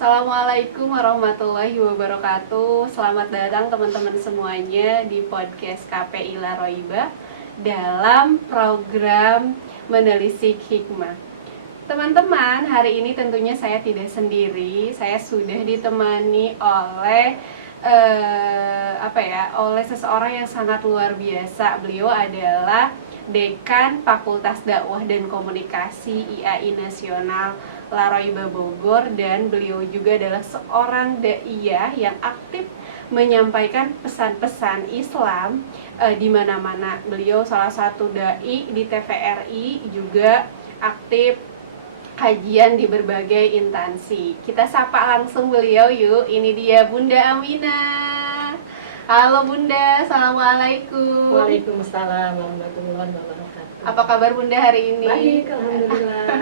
Assalamualaikum warahmatullahi wabarakatuh. Selamat datang teman-teman semuanya di podcast KPI Laroiba dalam program Menelisik Hikmah. Teman-teman, hari ini tentunya saya tidak sendiri. Saya sudah ditemani oleh oleh seseorang yang sangat luar biasa. Beliau adalah Dekan Fakultas Dakwah dan Komunikasi IAI Nasional Laroiba Bogor, dan beliau juga adalah seorang daiyah yang aktif menyampaikan pesan-pesan Islam di mana-mana. Beliau salah satu dai di TVRI, juga aktif kajian di berbagai instansi. Kita sapa langsung beliau yuk. Ini dia Bunda Aminah. Halo Bunda, Assalamualaikum. Waalaikumsalam warahmatullahi wabarakatuh. Apa kabar Bunda hari ini? Baik, alhamdulillah.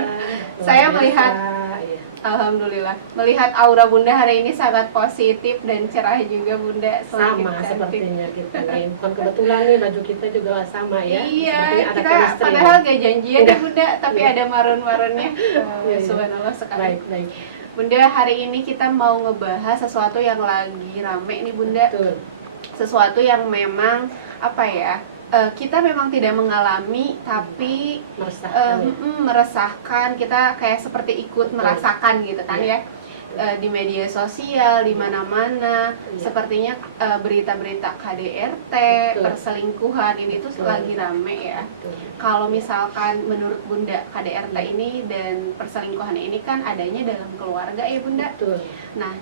Saya melihat, ya. alhamdulillah, melihat aura Bunda hari ini sangat positif dan cerah juga Bunda. Sama sepertinya kita nih. Bukan kebetulan nih baju kita juga sama ya. Iya, Sepertinya ada kita chemistry, padahal ya. gak janjian ya Bunda, tapi Iya. ada marun-marunnya. Iya. Subhanallah sekali. Baik, baik. Bunda, hari ini kita mau ngebahas sesuatu yang lagi rame nih Bunda. Betul. Sesuatu yang memang kita memang tidak mengalami, tapi Meresahkan ya. meresahkan. Kita kayak seperti ikut merasakan gitu kan Iya. ya. Di media sosial, di mana-mana, Iya. sepertinya berita-berita KDRT, Betul. perselingkuhan ini tuh Betul. lagi rame ya. Betul. Kalau misalkan menurut Bunda, KDRT ini dan perselingkuhan ini kan adanya dalam keluarga ya Bunda. Betul. Nah,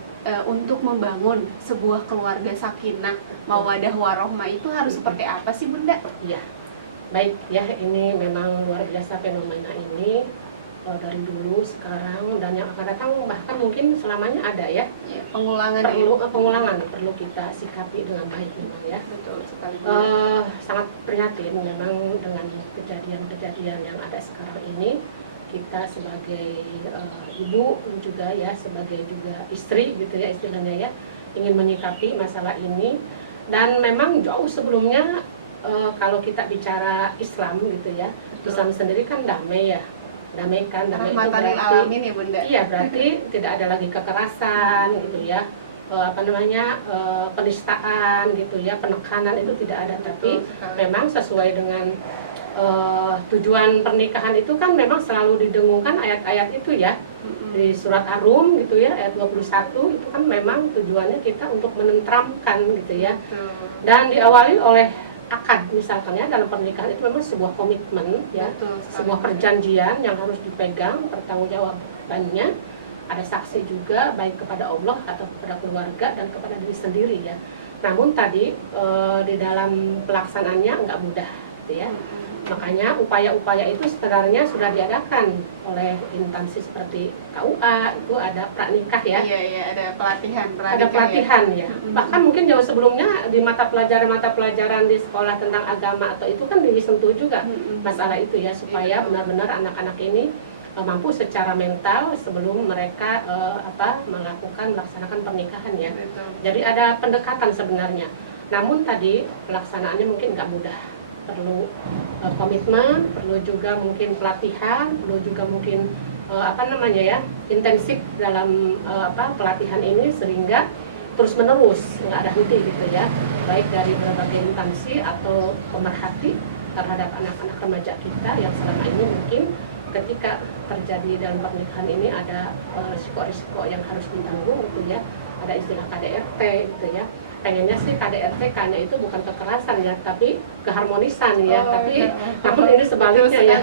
untuk membangun sebuah keluarga sakinah, mawadah warohmah itu harus seperti apa sih Bunda? Iya. Baik ya, ini memang luar biasa fenomena ini. Dari dulu, sekarang, dan yang akan datang bahkan mungkin selamanya ada ya. Ya, pengulangan Pengulangan perlu kita sikapi dengan baik memang ya. betul sekali Bunda. Sangat prihatin memang dengan kejadian-kejadian yang ada sekarang ini. Kita sebagai ibu juga ya, sebagai juga istri gitu ya istilahnya ya, ingin menyikapi masalah ini. Dan memang jauh sebelumnya kalau kita bicara Islam gitu ya, Islam sendiri kan damai ya. Damai itu Rahmatan lil berarti alamin ya Bunda. iya, berarti tidak ada lagi kekerasan gitu ya. Penistaan gitu ya, penekanan itu tidak ada. Tapi Betul sekali. memang sesuai dengan tujuan pernikahan itu kan memang selalu didengungkan ayat-ayat itu ya. Di surat Ar-Rum gitu ya, ayat 21 itu kan memang tujuannya kita untuk menenteramkan gitu ya. Betul. Dan diawali oleh akad misalkan ya, dalam pernikahan itu memang sebuah komitmen ya, Betul sekali. sebuah perjanjian yang harus dipegang, pertanggungjawabannya, ada saksi juga baik kepada Allah atau kepada keluarga dan kepada diri sendiri ya. Namun tadi di dalam pelaksanaannya enggak mudah gitu ya. Makanya upaya-upaya itu sebenarnya sudah diadakan oleh instansi seperti KUA, itu ada pranikah ya. Iya, ada pelatihan. Ada pelatihan ya. Bahkan mungkin jauh sebelumnya di mata pelajaran di sekolah tentang agama atau itu kan disentuh juga masalah itu ya, supaya benar-benar anak-anak ini mampu secara mental sebelum mereka melaksanakan pernikahan ya. Betul. Jadi ada pendekatan sebenarnya. Namun tadi pelaksanaannya mungkin nggak mudah. Perlu komitmen, perlu juga mungkin pelatihan, perlu juga mungkin intensif dalam pelatihan ini sehingga terus menerus nggak ada henti gitu ya, baik dari berbagai instansi atau pemerhati terhadap anak-anak remaja kita yang selama ini mungkin ketika terjadi dalam pernikahan ini ada risiko-risiko yang harus ditanggung gitu ya, ada istilah KDRT gitu ya. Pengennya sih KDRT-nya itu bukan kekerasan ya, tapi keharmonisan ya. Namun ini sebaliknya ya.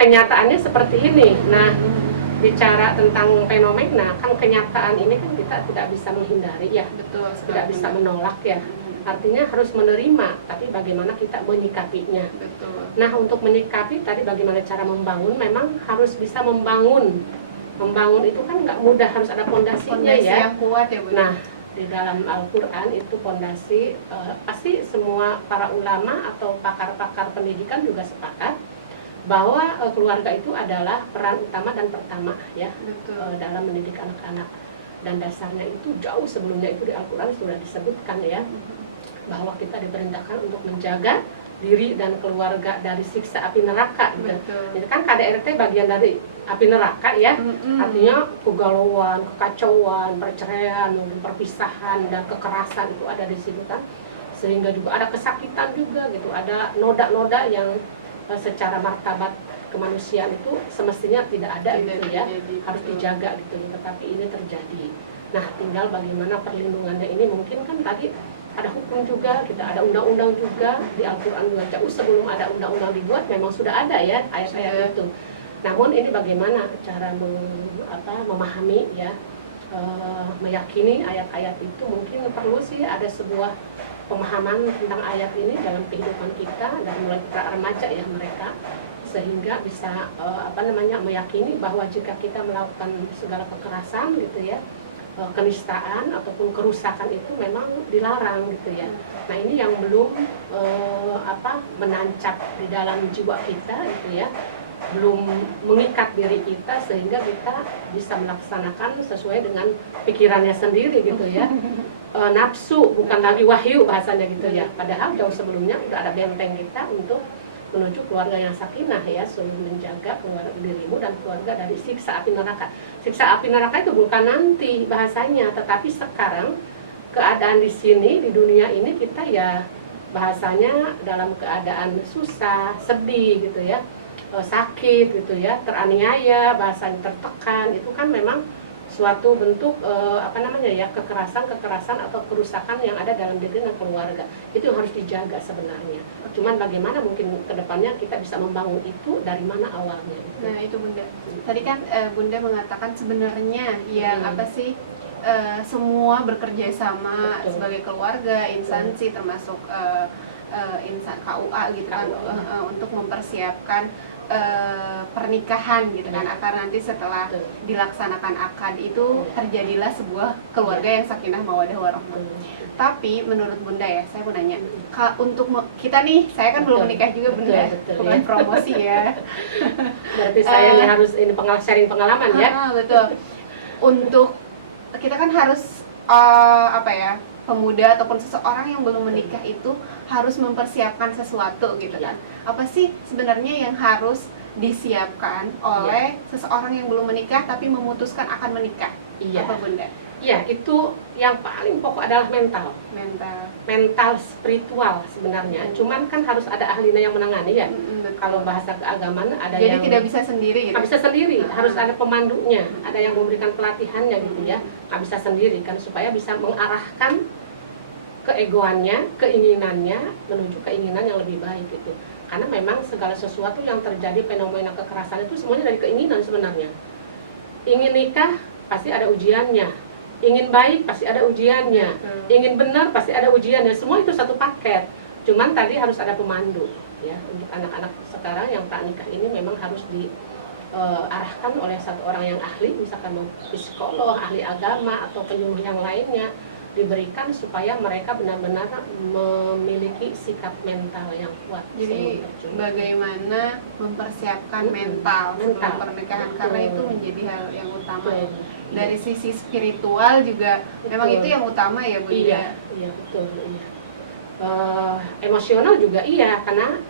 Kenyataannya seperti ini. Nah, bicara tentang fenomena, kan kenyataan ini kan kita tidak bisa menghindari ya. Betul. Tidak bisa menolak ya. Artinya harus menerima, tapi bagaimana kita menyikapinya. Betul. Nah, untuk menyikapi tadi bagaimana cara membangun, memang harus bisa membangun. Membangun itu kan nggak mudah, harus ada pondasinya Fondasi ya. yang kuat ya Bunda. Nah, di dalam Al-Quran itu pondasi, pasti semua para ulama atau pakar-pakar pendidikan juga sepakat bahwa keluarga itu adalah peran utama dan pertama ya. Betul. Dalam mendidik anak-anak. Dan dasarnya itu jauh sebelumnya itu di Al-Quran sudah disebutkan ya, bahwa kita diperintahkan untuk menjaga diri dan keluarga dari siksa api neraka gitu. Betul. Jadi kan KDRT bagian dari api neraka ya. Artinya kegalauan, kekacauan, perceraian, perpisahan dan kekerasan itu ada di situ kan. Sehingga juga ada kesakitan juga gitu, ada noda-noda yang secara martabat kemanusiaan itu semestinya tidak ada gitu ya, harus dijaga gitu, tetapi ini terjadi. Nah, tinggal bagaimana perlindungannya ini. Mungkin kan tadi ada hukum juga, kita ada undang-undang juga di Al-Quran juga jauh sebelum ada undang-undang dibuat memang sudah ada ya ayat-ayat itu. Namun ini bagaimana cara memahami ya, meyakini ayat-ayat itu. Mungkin perlu sih ada sebuah pemahaman tentang ayat ini dalam kehidupan kita dan mulai para remaja ya mereka, sehingga bisa meyakini bahwa jika kita melakukan segala kekerasan gitu ya, kenistaan ataupun kerusakan itu memang dilarang gitu ya. Nah, ini yang belum menancap di dalam jiwa kita gitu ya, belum mengikat diri kita sehingga kita bisa melaksanakan sesuai dengan pikirannya sendiri gitu ya. Nafsu bukan lagi wahyu bahasanya gitu ya. Padahal jauh sebelumnya udah ada benteng kita untuk menuju keluarga yang sakinah ya, selalu menjaga keluarga dirimu dan keluarga dari siksa api neraka. Siksa api neraka itu bukan nanti bahasanya, tetapi sekarang keadaan di sini di dunia ini kita ya bahasanya dalam keadaan susah, sedih gitu ya, sakit gitu ya, teraniaya, bahasanya tertekan, itu kan memang suatu bentuk kekerasan atau kerusakan yang ada dalam diri dan keluarga. Itu yang harus dijaga sebenarnya. Cuman bagaimana mungkin kedepannya kita bisa membangun itu, dari mana awalnya gitu. Nah itu Bunda, tadi kan Bunda mengatakan sebenarnya yang apa sih, semua bekerja sama. Betul. Sebagai keluarga, instansi termasuk insan KUA gitu kan, untuk mempersiapkan pernikahan gitu kan, agar nanti setelah dilaksanakan akad itu terjadilah sebuah keluarga yang sakinah mawadah warahmah. Tapi menurut Bunda ya, saya mau nanya, untuk kita nih, saya kan belum menikah juga Bunda, bukan promosi ya. Berarti saya harus ini sharing pengalaman ya. Betul. Untuk kita kan harus pemuda ataupun seseorang yang belum menikah itu harus mempersiapkan sesuatu gitu kan. Apa sih sebenarnya yang harus disiapkan oleh seseorang yang belum menikah tapi memutuskan akan menikah? Apa Bunda? Iya, itu yang paling pokok adalah mental spiritual sebenarnya. Cuman kan harus ada ahlinya yang menangani ya. Kalau bahasa keagamaan ada jadi yang tidak bisa sendiri gitu. Nggak bisa sendiri, harus ada pemandunya, ada yang memberikan pelatihannya gitu ya. Nggak bisa sendiri kan, supaya bisa mengarahkan keegoannya, keinginannya menuju keinginan yang lebih baik gitu. Karena memang segala sesuatu yang terjadi, fenomena kekerasan itu semuanya dari keinginan sebenarnya. Ingin nikah pasti ada ujiannya, ingin baik pasti ada ujiannya, ingin benar pasti ada ujiannya, semua itu satu paket. Cuman tadi harus ada pemandu ya. Untuk anak-anak sekarang yang tak nikah ini memang harus diarahkan oleh satu orang yang ahli, misalkan psikolog, ahli agama atau penyuluh yang lainnya, diberikan supaya mereka benar-benar memiliki sikap mental yang kuat. Jadi bagaimana mempersiapkan mental sebelum pernikahan, karena itu menjadi hal yang utama. Dari sisi spiritual juga memang itu yang utama ya Bu. Iya betul. Emosional juga iya, karena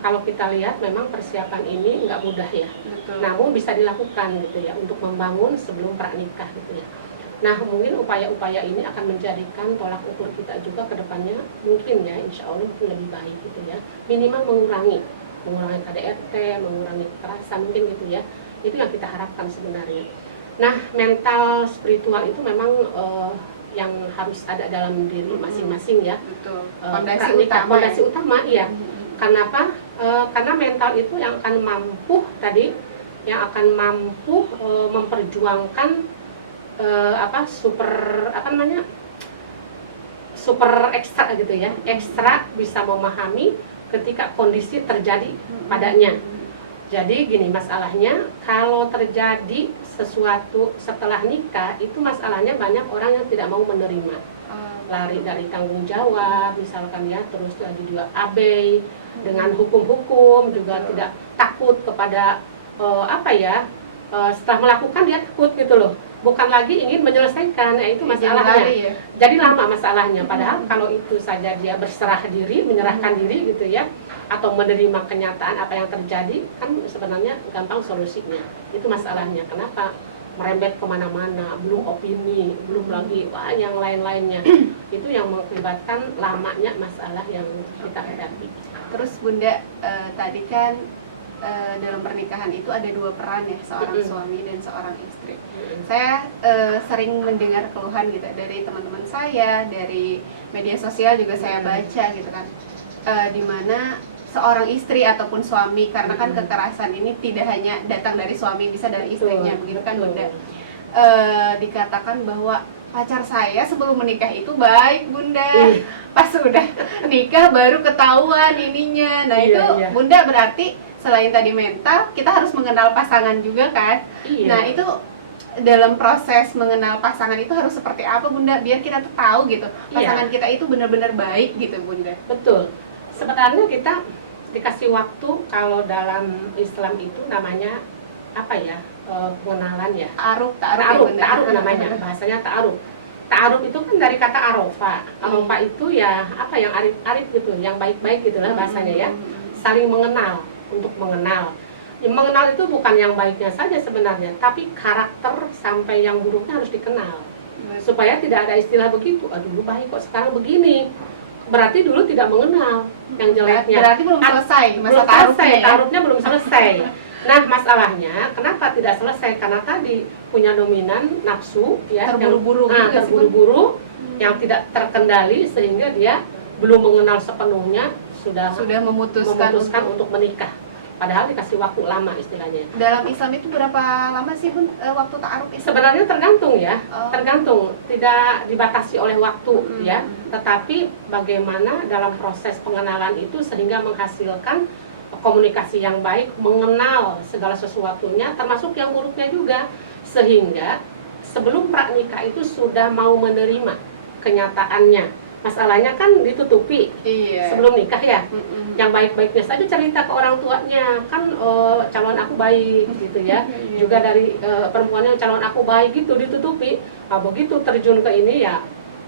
kalau kita lihat memang persiapan ini nggak mudah ya. Betul. Namun bisa dilakukan gitu ya, untuk membangun sebelum pranikah gitu ya. Nah, mungkin upaya-upaya ini akan menjadikan tolak ukur kita juga ke depannya mungkin ya, insya Allah mungkin lebih baik gitu ya. Minimal mengurangi KDRT, mengurangi kekerasan mungkin gitu ya. Itu yang kita harapkan sebenarnya. Nah, mental spiritual itu memang yang harus ada dalam diri masing-masing ya. Betul. Fondasi utama iya. Kenapa? Karena mental itu yang akan mampu memperjuangkan super ekstra gitu ya, ekstra bisa memahami ketika kondisi terjadi padanya. Jadi gini masalahnya, kalau terjadi sesuatu setelah nikah itu masalahnya banyak orang yang tidak mau menerima, lari dari tanggung jawab misalkan ya, terus lagi juga abai dengan hukum-hukum, juga tidak takut kepada setelah melakukan dia takut gitu loh. bukan lagi ingin menyelesaikan, itu Jangan masalahnya. lari ya. Jadi lama masalahnya. Padahal kalau itu saja dia berserah diri, menyerahkan diri gitu ya, atau menerima kenyataan apa yang terjadi, kan sebenarnya gampang solusinya. Itu masalahnya. Kenapa merembet kemana-mana, belum opini, belum lagi wah yang lain-lainnya. Itu yang mengakibatkan lamanya masalah yang kita hadapi. Terus Bunda, tadi kan dalam pernikahan itu ada dua peran ya, seorang suami dan seorang istri. Saya sering mendengar keluhan gitu dari teman-teman saya, dari media sosial juga saya baca gitu kan, dimana seorang istri ataupun suami, karena kan kekerasan ini tidak hanya datang dari suami, bisa dari istrinya, begitu kan Bunda. Dikatakan bahwa pacar saya sebelum menikah itu baik Bunda, pas sudah nikah baru ketahuan ininya. Nah itu Bunda berarti selain tadi mental, kita harus mengenal pasangan juga kan. Nah itu dalam proses mengenal pasangan itu harus seperti apa Bunda, biar kita tuh tahu gitu pasangan kita itu benar-benar baik gitu Bunda. Betul. Sebenarnya kita dikasih waktu, kalau dalam Islam itu namanya apa ya, pengenalan ya, ta'aruf namanya, bahasanya ta'aruf. Ta'aruf itu kan dari kata arofa. Arofa itu ya apa yang arif gitu, yang baik-baik gitulah bahasanya ya. Saling mengenal, untuk mengenal. Yang mengenal itu bukan yang baiknya saja sebenarnya, tapi karakter sampai yang buruknya harus dikenal. Supaya tidak ada istilah begitu, dulu baik kok sekarang begini. Berarti dulu tidak mengenal yang jeleknya. Berarti belum selesai masa ta'arufnya belum selesai. Nah, masalahnya kenapa tidak selesai? Karena tadi punya dominan nafsu ya, terburu-buru yang tidak terkendali, sehingga dia belum mengenal sepenuhnya sudah memutuskan untuk menikah. Padahal dikasih waktu lama istilahnya. Dalam Islam itu berapa lama sih Bun waktu ta'aruf itu? Sebenarnya tergantung ya, tergantung, tidak dibatasi oleh waktu ya. Tetapi bagaimana dalam proses pengenalan itu sehingga menghasilkan komunikasi yang baik, mengenal segala sesuatunya, termasuk yang buruknya juga, sehingga sebelum pranikah itu sudah mau menerima kenyataannya. Masalahnya kan ditutupi sebelum nikah ya. Yang baik-baiknya saja cerita ke orang tuanya, kan calon aku baik gitu ya. Juga dari perempuannya, calon aku baik gitu, ditutupi. Nah, begitu terjun ke ini ya,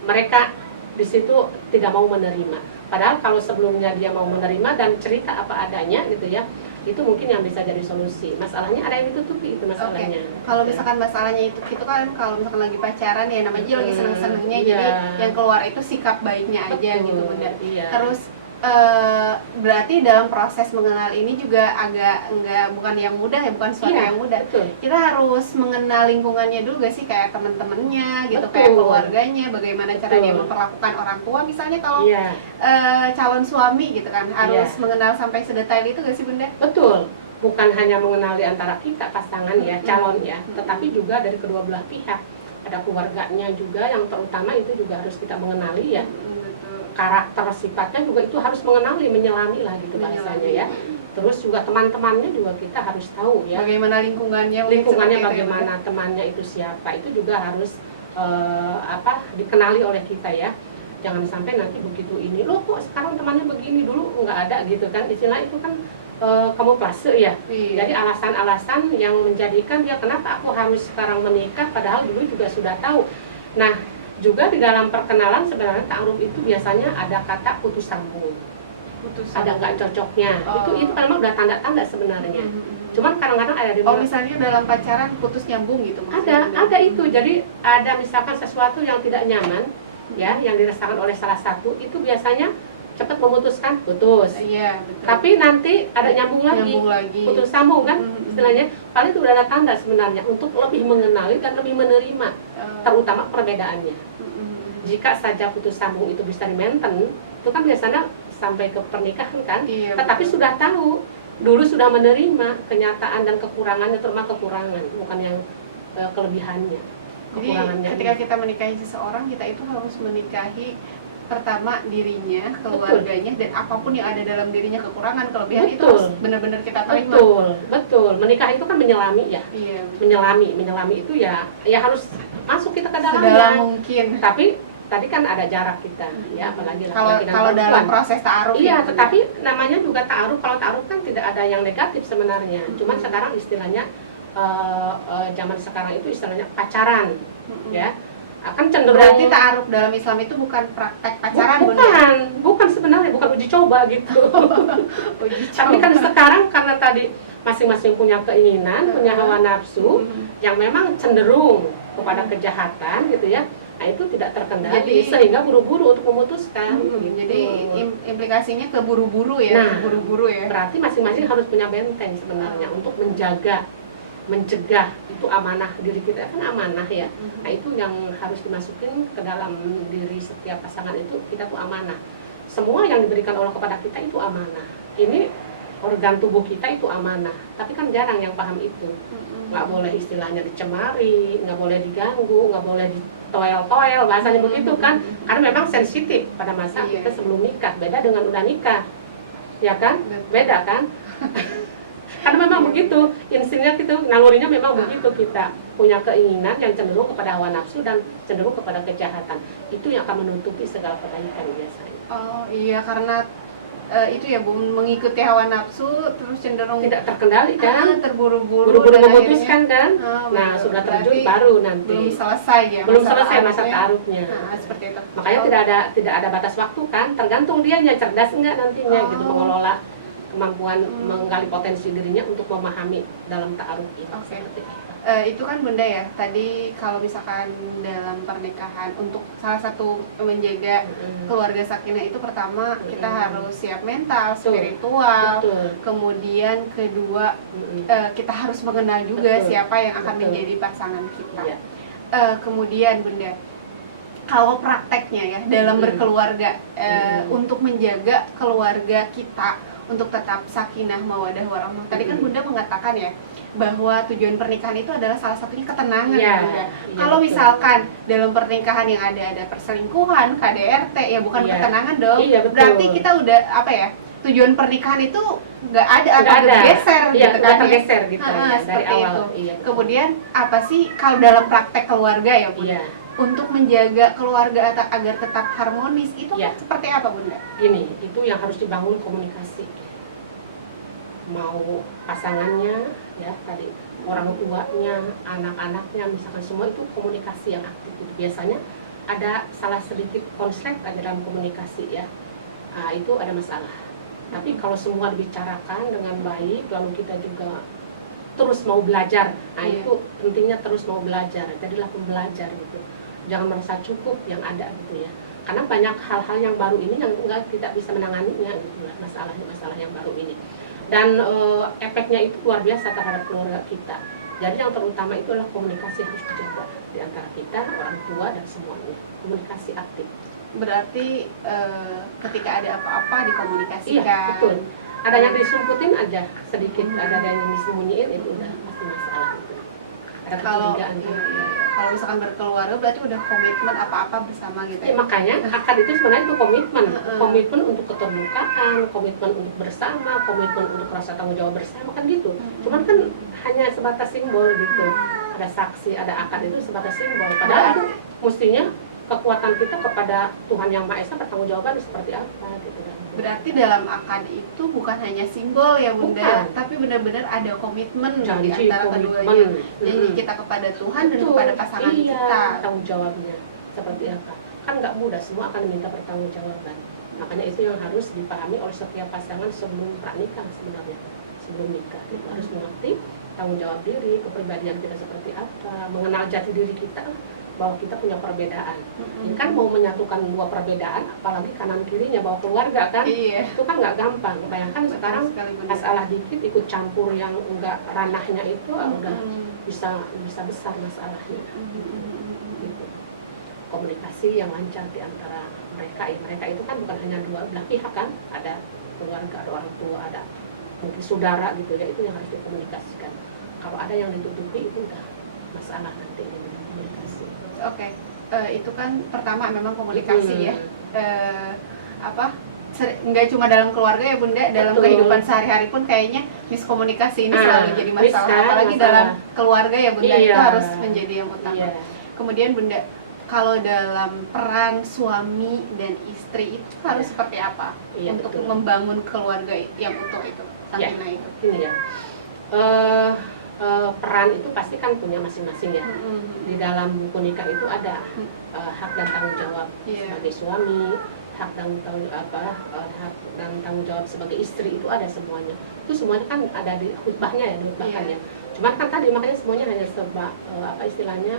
mereka di situ tidak mau menerima. Padahal kalau sebelumnya dia mau menerima dan cerita apa adanya gitu ya, itu mungkin yang bisa jadi solusi. Masalahnya ada yang ditutupi, itu masalahnya. Kalau misalkan masalahnya itu kan kalau misalkan lagi pacaran ya namanya lagi seneng-senengnya, jadi yang keluar itu sikap baiknya aja gitu Bunda. Terus berarti dalam proses mengenal ini juga bukan yang mudah ya, bukan sesuatu yang mudah. Kita harus mengenal lingkungannya dulu gak sih, kayak teman-temannya gitu, kayak keluarganya, bagaimana cara dia memperlakukan orang tua misalnya kalau calon suami gitu kan, harus mengenal sampai sedetail itu gak sih Bunda? Betul. Bukan hanya mengenal di antara kita pasangan ya, calon ya, tetapi juga dari kedua belah pihak. Ada keluarganya juga yang terutama itu juga harus kita mengenali ya. Karakter sifatnya juga itu harus mengenali, menyelami lah gitu bahasanya ya. Terus juga teman-temannya juga kita harus tahu ya. Bagaimana lingkungannya bagaimana temannya itu siapa, itu juga harus dikenali oleh kita ya. Jangan sampai nanti begitu ini, loh kok sekarang temannya begini, dulu nggak ada gitu kan. Istilah itu kan kamuflase ya. Jadi alasan-alasan yang menjadikan dia kenapa aku harus sekarang menikah, padahal dulu juga sudah tahu. Nah, juga di dalam perkenalan sebenarnya ta'aruf itu biasanya ada kata putus sambung. Ada nggak cocoknya. Itu kan memang udah tanda-tanda sebenarnya. Cuman kadang-kadang ada di misalnya dalam pacaran putus nyambung gitu maksudnya. Ada itu. Jadi ada misalkan sesuatu yang tidak nyaman ya, yang dirasakan oleh salah satu, itu biasanya cepat memutuskan, putus. Iya, betul. Tapi nanti ada nyambung lagi. Putus sambung kan istilahnya. Paling itu udah ada tanda sebenarnya untuk lebih mengenali dan lebih menerima terutama perbedaannya. Jika saja putus sambung itu bisa di-maintain, itu kan biasanya sampai ke pernikahan kan. Tetapi sudah tahu, dulu sudah menerima kenyataan dan kekurangannya, terutama kekurangan, bukan yang kelebihannya. Jadi ketika kita menikahi seseorang, kita itu harus menikahi pertama dirinya, keluarganya, dan apapun yang ada dalam dirinya, kekurangan, kelebihan, itu harus benar-benar kita terima. Betul. Menikah itu kan menyelami ya. Menyelami itu ya harus masuk kita ke dalamnya. Sedalam mungkin. Tapi tadi kan ada jarak kita ya, apalagi kalau dalam proses ta'aruf. Tetapi namanya juga ta'aruf. Kalau ta'aruf kan tidak ada yang negatif sebenarnya. Cuman sekarang istilahnya zaman sekarang itu istilahnya pacaran, Mm-mm. ya akan cenderung. Berarti ta'aruf dalam Islam itu bukan praktek pacaran, Bunda? Bukan sebenarnya, bukan uji coba gitu. Uji Tapi kan coba. sekarang karena tadi masing-masing punya keinginan, punya hawa nafsu Mm-mm. yang memang cenderung kepada kejahatan gitu ya. Nah itu tidak terkendali, Jadi- sehingga buru-buru untuk memutuskan. Gitu. Jadi implikasinya keburu-buru ya, Nah, keburu-buru ya. Berarti masing-masing harus punya benteng sebenarnya untuk menjaga, mencegah itu amanah diri kita kan amanah ya. Nah itu yang harus dimasukin ke dalam diri setiap pasangan itu, kita tuh amanah. Semua yang diberikan Allah kepada kita itu amanah. Ini organ tubuh kita itu amanah. Tapi kan jarang yang paham itu. Nggak boleh istilahnya dicemari, nggak boleh diganggu, nggak boleh ditoel-toel, bahasanya begitu kan. Karena memang sensitif pada masa Iya. kita sebelum nikah. Beda dengan udah nikah. Ya kan? Betul. Beda kan? Karena memang begitu, instingnya gitu, nalurinya memang begitu, kita punya keinginan yang cenderung kepada hawa nafsu dan cenderung kepada kejahatan. Itu yang akan menutupi segala kebaikan biasanya. Oh iya, karena itu ya Bu, mengikuti hawa nafsu terus cenderung Tidak terkendali kan? terburu-buru Buru-buru dan memutuskan kan? akhirnya, Nah, betul. sudah terjun Berarti baru nanti. belum selesai ya Belum selesai masa ta'arufnya. ta'arufnya. Nah, seperti itu. Makanya Oh, tidak ada batas waktu kan? Tergantung dianya cerdas enggak nantinya gitu, Oh. mengelola kemampuan menggali potensi dirinya untuk memahami dalam ta'aruf ini. Oke. Seperti itu. itu kan Bunda ya, tadi kalau misalkan dalam pernikahan untuk salah satu menjaga keluarga sakinah itu pertama kita harus siap mental, Betul. spiritual, Betul. kemudian kedua kita harus mengenal juga Betul. siapa yang akan Betul. menjadi pasangan kita. Iya. Kemudian Bunda, kalau prakteknya ya dalam berkeluarga untuk menjaga keluarga kita untuk tetap sakinah mawadah warahmah. Tadi kan Bunda mengatakan ya bahwa tujuan pernikahan itu adalah salah satunya ketenangan Iya, ya Bunda. iya, Kalau betul. misalkan dalam pernikahan yang ada perselingkuhan, KDRT ya bukan Iya. ketenangan dong. Iya, betul. Berarti kita udah apa ya? Tujuan pernikahan itu nggak ada atau Nggak ada. bergeser Iya, gitu udah kan ya. tergeser gitu Ha-ha, ya, dari seperti awal. itu. Iya, betul. Kemudian apa sih kalau dalam praktek keluarga ya Bunda? Iya, Untuk menjaga keluarga agar tetap harmonis itu Iya. seperti apa Bunda? gini, itu yang harus dibangun komunikasi. Mau pasangannya, ya tadi orang tuanya, anak-anaknya, misalkan semua itu komunikasi yang aktif. Biasanya ada salah sedikit konslet dalam komunikasi ya, itu ada masalah. Tapi kalau semua dibicarakan dengan baik, lalu kita juga terus mau belajar, Iya. itu pentingnya terus mau belajar. Jadilah pembelajar gitu. Jangan merasa cukup yang ada gitu ya. Karena banyak hal-hal yang baru ini yang tidak bisa menanganinya gitu lah, masalah yang baru ini. Dan efeknya itu luar biasa terhadap keluarga kita. Jadi yang terutama itu adalah komunikasi harus dijaga di antara kita, orang tua dan semuanya. Komunikasi aktif. Berarti ketika ada apa-apa dikomunikasikan. Iya, betul. Ada yang disumputin aja sedikit, ada yang disembunyiin itu udah pasti masalah gitu. Ada Kalau kecurigaan iya, gitu. iya. Kalau misalkan berkeluarga berarti udah komitmen apa-apa bersama gitu Ya, ya. makanya akad itu sebenarnya itu komitmen, Heeh. komitmen untuk keterbukaan, komitmen untuk bersama, komitmen untuk rasa tanggung jawab bersama kan gitu. Cuman kan hanya sebatas simbol gitu. Ada saksi, ada akad itu sebatas simbol. Padahal itu mestinya kekuatan kita kepada Tuhan Yang Maha Esa pertanggungjawaban seperti apa gitu kan. Berarti dalam akad itu bukan hanya simbol ya Bunda, Bukan. tapi benar-benar ada komitmen di Janji, antara komitmen. keduanya. Janji Mm-mm. kita kepada Tuhan dan Betul. kepada pasangan Iya, kita. tanggung jawabnya seperti apa. Kan nggak mudah, semua akan diminta pertanggungjawaban. Makanya itu yang harus dipahami oleh setiap pasangan sebelum pranikah sebenarnya. Sebelum nikah itu harus mengerti tanggung jawab diri, kepribadian kita seperti apa, mengenal jati diri kita bahwa kita punya perbedaan. Ini kan mau menyatukan dua perbedaan, apalagi kanan kirinya bawa keluarga kan, Iya. itu kan nggak gampang. Bayangkan Betul sekarang sekali, Bunda. masalah dikit ikut campur yang enggak ranahnya itu udah Mm-mm. bisa besar masalahnya. Mm-mm. Gitu. Komunikasi yang lancar di antara mereka. Mereka itu kan bukan hanya dua belah pihak kan, ada keluarga, ada orang tua, ada mungkin saudara gitu ya, itu yang harus dikomunikasikan. Kalau ada yang ditutupi itu udah masalah nanti dengan komunikasi. Oke, itu kan pertama memang komunikasi ya. Nggak cuma dalam keluarga ya Bunda, dalam Betul. kehidupan sehari-hari pun kayaknya miskomunikasi ini selalu jadi masalah. bisa, Apalagi masalah. dalam keluarga ya Bunda, Iya. itu harus menjadi yang utama. Iya. Kemudian Bunda, kalau dalam peran suami dan istri itu harus Iya. seperti apa Iya, untuk betul. membangun keluarga yang utuh itu, sakinah itu? Ini ya, peran itu pasti kan punya masing-masing ya. Di dalam buku nikah itu ada hak dan tanggung jawab sebagai suami, hak dan tanggung jawab sebagai istri, itu ada semuanya. Itu semuanya kan ada di khutbahnya ya, dikhutbahkannya. Cuman kan tadi makanya semuanya hanya serba istilahnya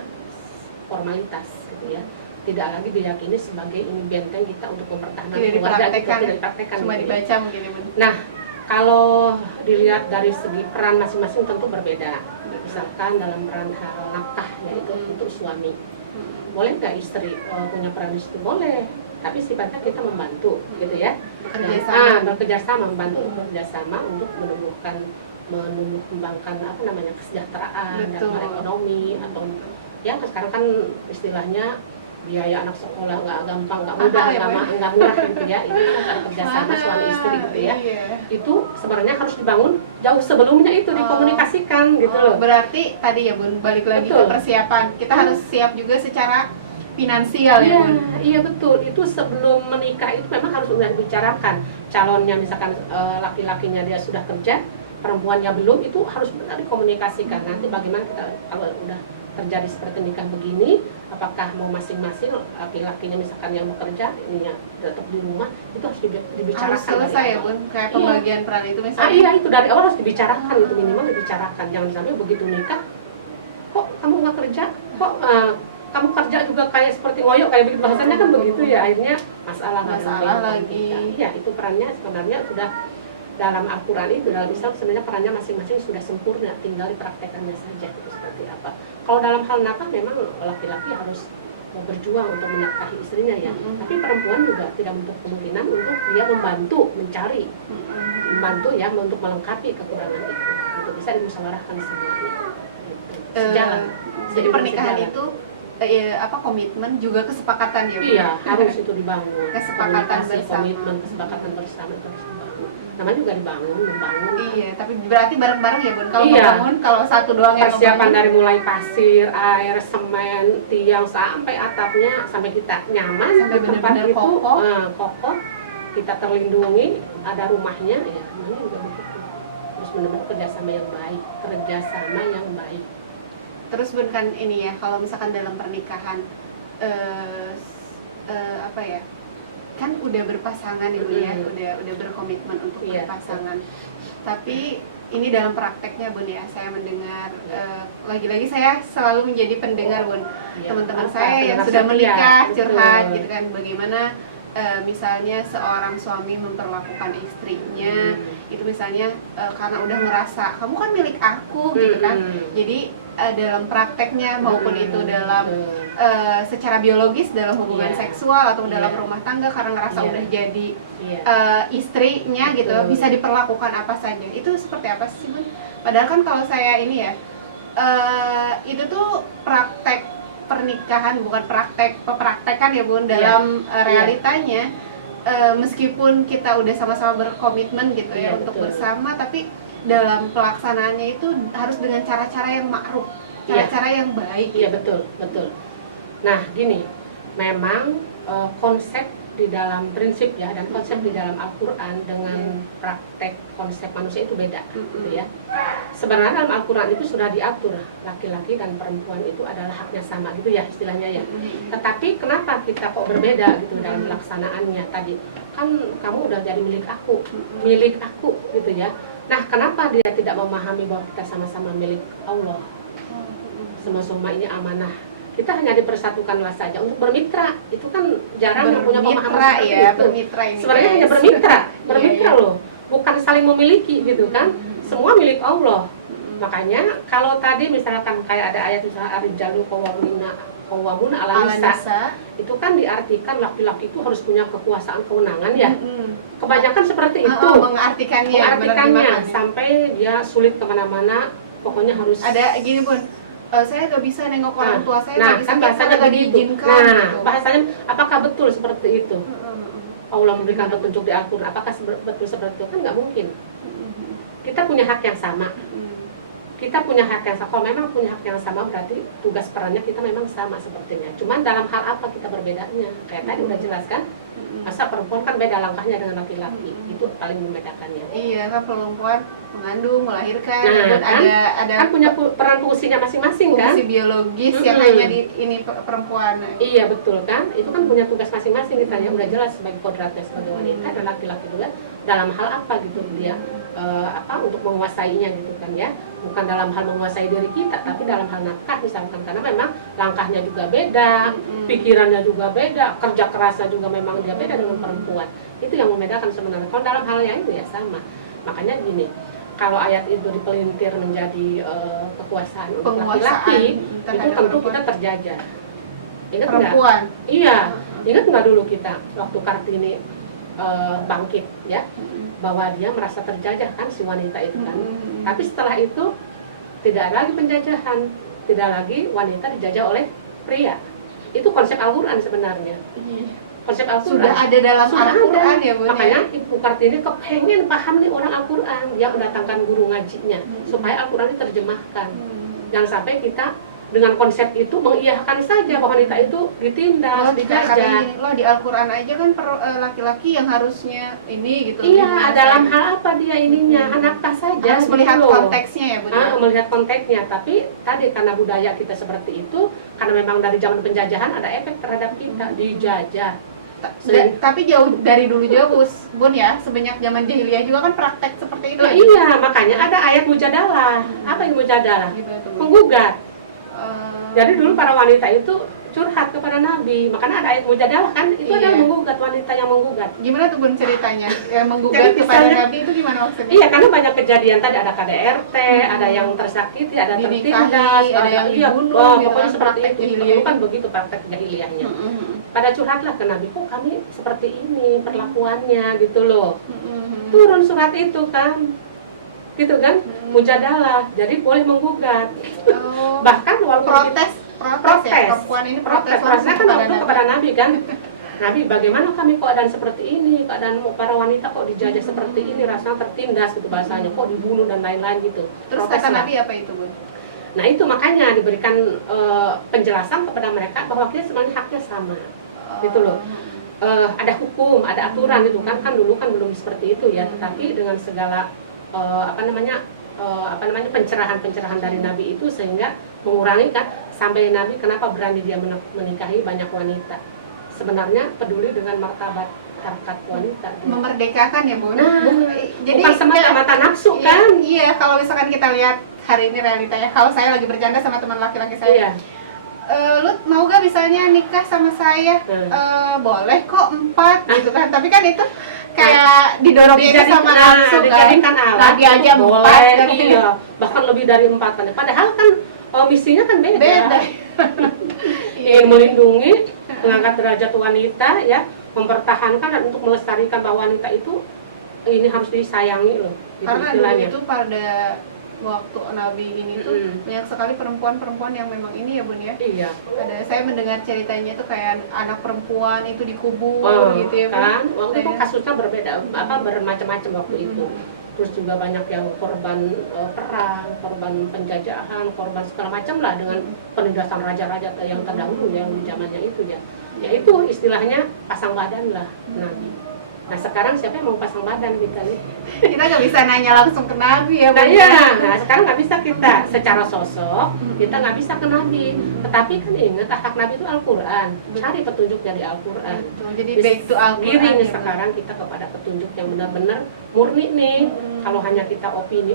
formalitas gitu ya. Tidak lagi diyakini sebagai ini benteng kita untuk mempertahankan keluarga, tidak dipraktekkan. Cuma gitu dibaca mungkin ya, Bun. Nah, kalau dilihat dari segi peran masing-masing tentu berbeda. Misalkan dalam peran hal nafkah, yaitu untuk suami. Boleh nggak istri punya peran di situ? Boleh. Tapi sifatnya kita membantu, gitu ya. Bekerja sama, membantu bekerja sama untuk menumbuh kembangkan kesejahteraan dan ekonomi, atau ya sekarang kan istilahnya biaya anak sekolah nggak gampang, nggak mudah, nggak murah gitu ya. Itu kan kerjasama suami istri gitu ya. Itu sebenarnya harus dibangun jauh sebelumnya, itu dikomunikasikan gitu loh. Berarti tadi ya Bun, balik lagi ke persiapan. Kita harus siap juga secara finansial ya Bun. Iya betul. Itu sebelum menikah itu memang harus sudah dibicarakan. Calonnya misalkan laki-lakinya dia sudah kerja, perempuannya belum, itu harus benar dikomunikasikan. Nanti bagaimana kita kalau udah terjadi seperti nikah begini, apakah mau masing-masing laki-lakinya misalkan yang bekerja, ininya tetap di rumah, itu harus dibicarakan. Harus selesai ya Bun, kayak pembagian peran itu misalnya. Iya, itu dari awal harus dibicarakan, itu minimal dibicarakan. Jangan sampai begitu nikah, kok kamu nggak kerja, kok kamu kerja juga kayak seperti ngoyok, kayak begitu bahasanya kan begitu ya, akhirnya masalah lagi. Ya, itu perannya sebenarnya sudah dalam Al-Quran itu, dalam Islam sebenarnya perannya masing-masing sudah sempurna, tinggal dipraktekannya saja itu seperti apa. Kalau dalam hal nafkah memang laki-laki harus berjuang untuk menafkahi istrinya ya, tapi perempuan juga tidak menutup kemungkinan untuk dia membantu mencari, membantu ya untuk melengkapi kekurangan itu, untuk bisa dimusyawarahkan semuanya. Gitu. Sejalan. Jadi pernikahan itu komitmen juga kesepakatan ya Bu? Iya, harus itu dibangun. Kesepakatan bersama. Komitmen, kesepakatan bersama itu harus dibangun. Namanya juga membangun. Iya, tapi berarti bareng-bareng ya Bun. Kalau membangun, kalau satu doang yang persiapan dari mulai pasir, air, semen, tiang sampai atapnya, sampai kita nyaman, sampai di tempat benar-benar itu kokoh, kita terlindungi, ada rumahnya ya, namanya juga begitu. Terus benar-benar kerjasama yang baik. Terus Bun kan ini ya, kalau misalkan dalam pernikahan kan udah berpasangan ibu ya, udah berkomitmen untuk berpasangan. Tapi ini dalam prakteknya Bun ya, saya mendengar lagi-lagi saya selalu menjadi pendengar Bun, teman-teman saya yang sudah menikah curhat gitu kan, bagaimana misalnya seorang suami memperlakukan istrinya itu misalnya karena udah ngerasa kamu kan milik aku gitu kan, jadi dalam prakteknya maupun itu dalam secara biologis dalam hubungan seksual atau dalam rumah tangga karena ngerasa udah jadi istrinya gitu, bisa diperlakukan apa saja. Itu seperti apa sih Bun? Padahal kan kalau saya ini ya itu tuh praktek pernikahan, bukan praktekan ya Bun, dalam realitanya meskipun kita udah sama-sama berkomitmen gitu ya untuk bersama, tapi dalam pelaksanaannya itu harus dengan cara-cara yang ma'ruf, cara-cara yang baik. Iya betul. Nah gini, memang konsep di dalam prinsip ya, dan konsep di dalam Al-Quran dengan praktek konsep manusia itu beda gitu ya. Sebenarnya dalam Al-Quran itu sudah diatur laki-laki dan perempuan itu adalah haknya sama gitu ya istilahnya ya. Tetapi kenapa kita kok berbeda gitu dalam pelaksanaannya tadi? Kan kamu udah jadi milik aku gitu ya. Nah, kenapa dia tidak memahami bahwa kita sama-sama milik Allah? Semua ini amanah. Kita hanya dipersatukanlah saja untuk bermitra. Itu kan jarang yang punya pemahaman seperti itu. Bermitra ini. Sebenarnya hanya bermitra loh. Bukan saling memiliki gitu kan. Semua milik Allah. Makanya kalau tadi misalkan kayak ada ayat misalnya ar-rijalu qawwamuna 'alan nisa, itu kan diartikan laki-laki itu harus punya kekuasaan kewenangan ya. Kebanyakan seperti itu. Mengartikannya sampai dia sulit kemana-mana, pokoknya harus ada gini Bun. Saya nggak bisa nengok orang tua saya lagi kan sakit, bahasanya nggak begitu. diizinkan. Gitu. Bahasanya apakah betul seperti itu? Allah memberikan petunjuk di Al-Quran, apakah betul seperti itu? Kan nggak mungkin. Kita punya hak yang sama. kita punya hak yang sama. Kalau memang punya hak yang sama berarti tugas perannya kita memang sama sepertinya. Cuman dalam hal apa kita berbedanya? Kayak tadi udah jelas kan? Masa perempuan kan beda langkahnya dengan laki-laki. Itu paling membedakannya. Iya, kan perempuan mengandung, melahirkan, Nah, dan kan, ada kan punya peran fungsinya masing-masing kan? fungsi biologis yang hanya di ini perempuan. Iya betul kan, itu kan punya tugas masing-masing kita ya, udah jelas sebagai kodratnya sebagai wanita dan laki-laki juga dalam hal apa gitu dia untuk menguasainya gitu kan ya, bukan dalam hal menguasai diri kita tapi dalam hal nafkah misalkan, karena memang langkahnya juga beda, pikirannya juga beda, kerja kerasnya juga memang dia beda dengan perempuan. Itu yang membedakan sebenarnya. Kalau dalam hal yang itu ya sama. Makanya gini, kalau ayat itu dipelintir menjadi kekuasaan untuk laki-laki, itu tentu kita terjajah. Ingat perempuan. Enggak? Iya, ingat nggak dulu kita waktu Kartini bangkit ya, bahwa dia merasa terjajah kan si wanita itu kan. Tapi setelah itu tidak ada lagi penjajahan, tidak lagi wanita dijajah oleh pria. Itu konsep Al-Quran sebenarnya. Konsep Al-Quran Sudah ada dalam Al-Quran ya Bu. Makanya Ibu Kartini kepengen paham nih orang Al-Quran, dia mendatangkan guru ngajinya supaya Al-Quran diterjemahkan. Jangan sampai kita dengan konsep itu mengiyakan saja bahwa wanita itu ditindas, dijajah. Loh di Al-Quran aja kan laki-laki yang harusnya ini gitu. Iya, dalam hal apa dia ininya, nafkah saja. Harus melihat gitu konteksnya ya Bu. Melihat konteksnya, tapi tadi karena budaya kita seperti itu, karena memang dari zaman penjajahan ada efek terhadap kita, dijajah. Tapi jauh dari dulu jauh Bun ya, semenjak zaman jahiliyah juga kan praktek seperti itu. Iya, makanya ada ayat mujadalah. Apa yang mujadalah? Menggugat. Jadi dulu para wanita itu curhat kepada Nabi, makanya ada ayat mujadalah kan, itu adalah menggugat, wanita yang menggugat. Gimana tuh Bun ceritanya? Ya, menggugat kepada Nabi itu gimana maksudnya? Iya, karena banyak kejadian tadi, ada KDRT, ada yang tersakiti, ada tertindas, ada yang dibunuh, pokoknya seperti itu. Dulu kan begitu praktek jahiliyahnya. Pada curhatlah ke Nabi, kok kami seperti ini perlakuannya gitu loh. Turun surat itu kan, gitu kan, mujadalah, jadi boleh menggugat. Bahkan walaupun protes ya, perempuan ini protes kan waktu kepada Nabi kan. Nabi, bagaimana kami keadaan seperti ini, keadaan para wanita kok dijajah seperti ini, rasanya tertindas gitu bahasanya, kok dibunuh dan lain-lain gitu. Terus kata Nabi apa itu Bun? Nah itu makanya diberikan penjelasan kepada mereka bahwa kita sebenarnya haknya sama, gitu loh. Ada hukum, ada aturan gitu kan dulu kan belum seperti itu ya, tetapi dengan segala pencerahan dari Nabi itu sehingga mengurangi kan, sampai Nabi kenapa berani dia menikahi banyak wanita, sebenarnya peduli dengan martabat harkat wanita gitu. Memerdekakan ya Bu. Jadi bukan semata-mata nafsu kan. Iya, kalau misalkan kita lihat hari ini realitanya, kalau saya lagi bercanda sama teman laki-laki saya, lu mau gak misalnya nikah sama saya? Boleh kok 4 gitu kan, tapi kan itu kayak didorong sama nafsu kan, dijadikan alat lagi aja 4 kan, iya, bahkan lebih dari 4 kan, padahal kan misinya kan beda. Ingin melindungi, mengangkat derajat wanita ya, mempertahankan dan untuk melestarikan bahwa wanita itu ini harus disayangi loh gitu. Karena dulu itu pada waktu Nabi ini tuh banyak sekali perempuan-perempuan yang memang ini ya Bun ya. Iya. Ada, saya mendengar ceritanya tuh kayak anak perempuan itu dikubur gitu ya kan. Waktu itu kasusnya berbeda, bermacam-macam waktu itu. Terus juga banyak yang korban perang, korban penjajahan, korban segala macam lah dengan penindasan raja-raja yang terdahulu yang di zamannya itu ya. Ya itu istilahnya pasang badan lah Nabi. Nah sekarang siapa yang mau pasang badan kita nih? Kita nggak bisa nanya langsung ke Nabi ya Bu. Nah sekarang nggak bisa kita secara sosok, kita nggak bisa ke Nabi. Tetapi kan ingat hak Nabi itu Al-Quran. Cari petunjuk dari Al-Quran. Jadi back to Al-Quran. Giring sekarang kita kepada petunjuk yang benar-benar murni nih. Kalau hanya kita opini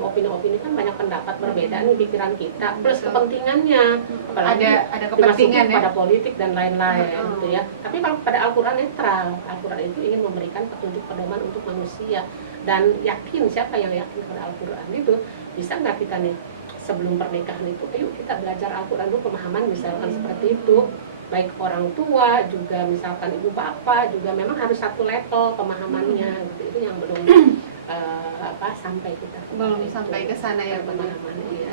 kan banyak pendapat berbeda nih pikiran kita. Plus kepentingannya. Ada kepentingan pada politik dan lain-lain gitu ya. Tapi kalau pada Al-Quran netral. Al-Quran itu ingin memberikan petunjuk pedoman untuk manusia. Dan yakin, siapa yang yakin kepada Al-Quran itu, bisa nggak kita nih sebelum pernikahan itu, ayo kita belajar Al-Quran dulu, pemahaman misalkan seperti itu. Baik orang tua, juga misalkan ibu bapak, juga memang harus satu level pemahamannya gitu. Itu yang belum sampai kita sampai ke sana ya pemahamannya. Iya.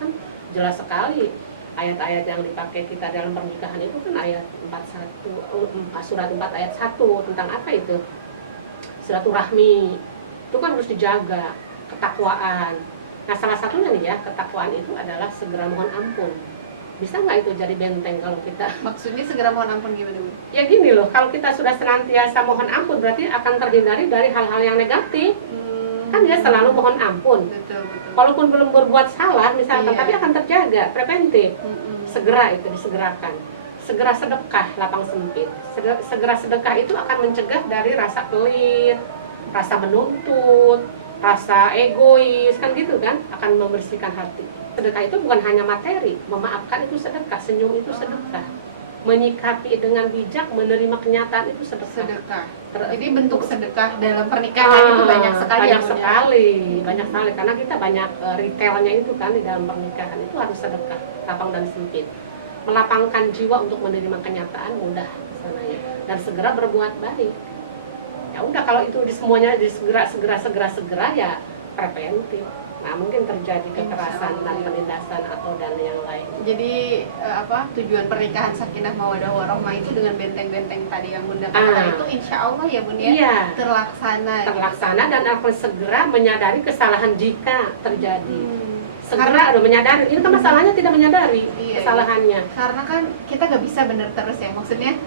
Kan jelas sekali ayat-ayat yang dipakai kita dalam pernikahan itu kan ayat 41, surat 4 ayat 1 tentang apa itu? Silaturahmi. Itu kan harus dijaga, ketakwaan. Nah, salah satunya nih ya, ketakwaan itu adalah segera mohon ampun. Bisa nggak itu jadi benteng kalau kita? Maksudnya segera mohon ampun gimana, Bu? Ya gini loh, kalau kita sudah senantiasa mohon ampun berarti akan terhindari dari hal-hal yang negatif. Kan dia selalu mohon ampun. Betul, betul. Walaupun belum berbuat salah misalkan, Iya. tapi akan terjaga, preventif. Segera itu disegerakan. Segera sedekah, lapang sempit. Segera sedekah itu akan mencegah dari rasa pelit, rasa menuntut, rasa egois, kan gitu kan, akan membersihkan hati. Sedekah itu bukan hanya materi, memaafkan itu sedekah, senyum itu sedekah, menyikapi dengan bijak, menerima kenyataan itu sedekah. Jadi bentuk sedekah dalam pernikahan itu banyak sekali. Banyak sekali, karena kita banyak retailnya itu kan di dalam pernikahan itu harus sedekah, lapang dan sempit. Melapangkan jiwa untuk menerima kenyataan mudah kesananya, dan segera berbuat baik. Ya udah, kalau itu semuanya segera ya preventif. Nah, mungkin terjadi kekerasan dan penindasan atau dan yang lain. Jadi tujuan pernikahan sakinah mawaddah warahmah itu dengan benteng-benteng tadi yang Bunda katakan itu insya Allah ya Bun ya, Iya, terlaksana dan akan segera menyadari kesalahan jika terjadi. Segera menyadari, ini kan masalahnya tidak menyadari kesalahannya. Karena kan kita gak bisa benar terus ya, maksudnya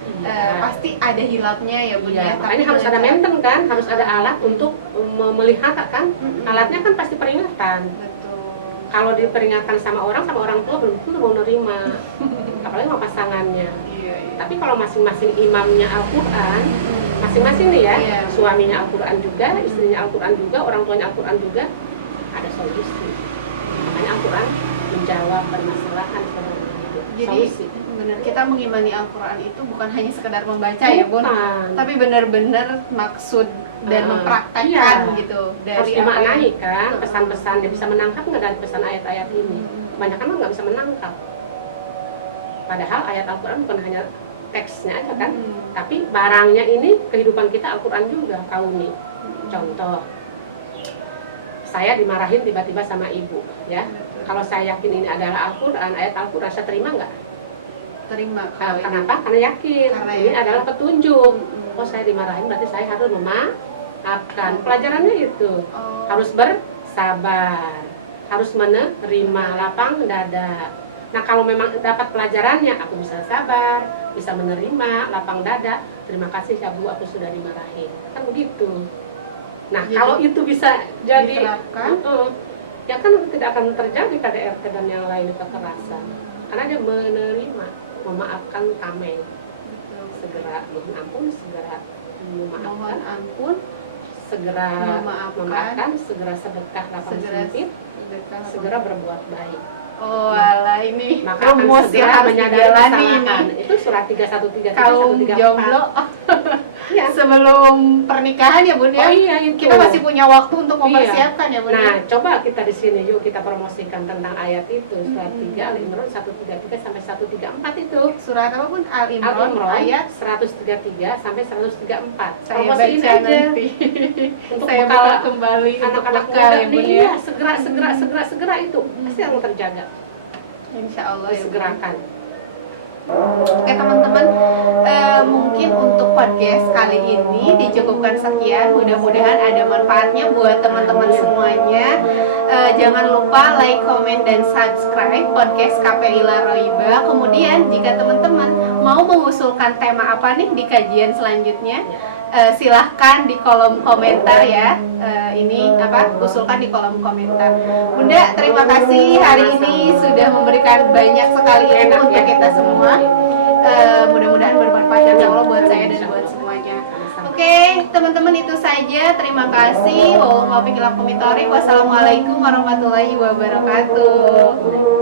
pasti ada hilapnya ya Bun ya. Makanya harus ada maintenance kan, harus ada alat untuk melihat kan. Alatnya kan pasti peringatan. Betul. Kalau diperingatkan sama orang tua belum tentu mau nerima, apalagi sama pasangannya. Iya. Tapi kalau masing-masing imamnya Al-Quran, masing-masing nih ya, suaminya Al-Quran juga, istrinya Al-Quran juga, orang tuanya Al-Quran juga, ada solusi. Makanya Al-Quran menjawab permasalahan itu. Jadi benar, kita mengimani Al-Quran itu bukan hanya sekedar membaca ya Bun, tapi benar-benar maksud dan mempraktekkan gitu. Harus dimaknai kan, pesan-pesan dia bisa menangkap nggak dari pesan ayat-ayat ini. Kebanyakan mah nggak bisa menangkap. Padahal ayat Al-Quran bukan hanya teksnya aja kan, tapi barangnya ini kehidupan kita Al-Quran juga, kauni. Contoh, saya dimarahin tiba-tiba sama ibu, ya. Kalau saya yakin ini adalah Al-Quran, ayat Al-Quran, saya terima nggak? Terima. Kenapa? Karena yakin. Ini adalah petunjuk. Oh, saya dimarahin berarti saya harus memaafkan. Pelajarannya itu harus bersabar, harus menerima, lapang dada. Nah, kalau memang dapat pelajarannya, aku bisa sabar, bisa menerima, lapang dada. Terima kasih ya Bu, aku sudah dimarahin. Kan begitu. Nah, kalau itu bisa jadi diterapkan, ya kan tidak akan terjadi KDRT dan yang lain kekerasan. Karena dia menerima, memaafkan tameng. Segera mohon ampun, segera memaafkan, segera memaafkan, segera sedekah lapang sempit, segera berbuat baik. Oh, alah, ini maka rumus yang harus dijalani ini. Itu surat 313 kaum jomblo. Ya. Sebelum pernikahan ya Bun ya. Oh iya, itu. Kita masih punya waktu untuk mempersiapkan ya Bun. Nah, coba kita di sini yuk kita promosikan tentang ayat itu, surat 3 Al-Imran 133 sampai 134 itu. Surat apa Bun? Al-Imran ayat 133 sampai 134. Saya baca aja nanti. Untuk saya bakal kembali anak-anak muda ya Bun ya. Iya, segera itu pasti yang terjaga. Insya Allah ya, segerakan. Oke teman-teman, mungkin untuk podcast kali ini dicukupkan sekian. Mudah-mudahan ada manfaatnya buat teman-teman semuanya. Jangan lupa like, comment, dan subscribe podcast KPI Laroiba. Kemudian jika teman-teman mau mengusulkan tema apa nih di kajian selanjutnya, silahkan di kolom komentar ya. Usulkan di kolom komentar. Bunda, terima kasih hari ini sudah memberikan banyak sekali ilmu untuk kita semua. Mudah-mudahan bermanfaat insya Allah buat saya dan buat semuanya. Oke, teman-teman, itu saja. Terima kasih. Wassalamualaikum warahmatullahi wabarakatuh.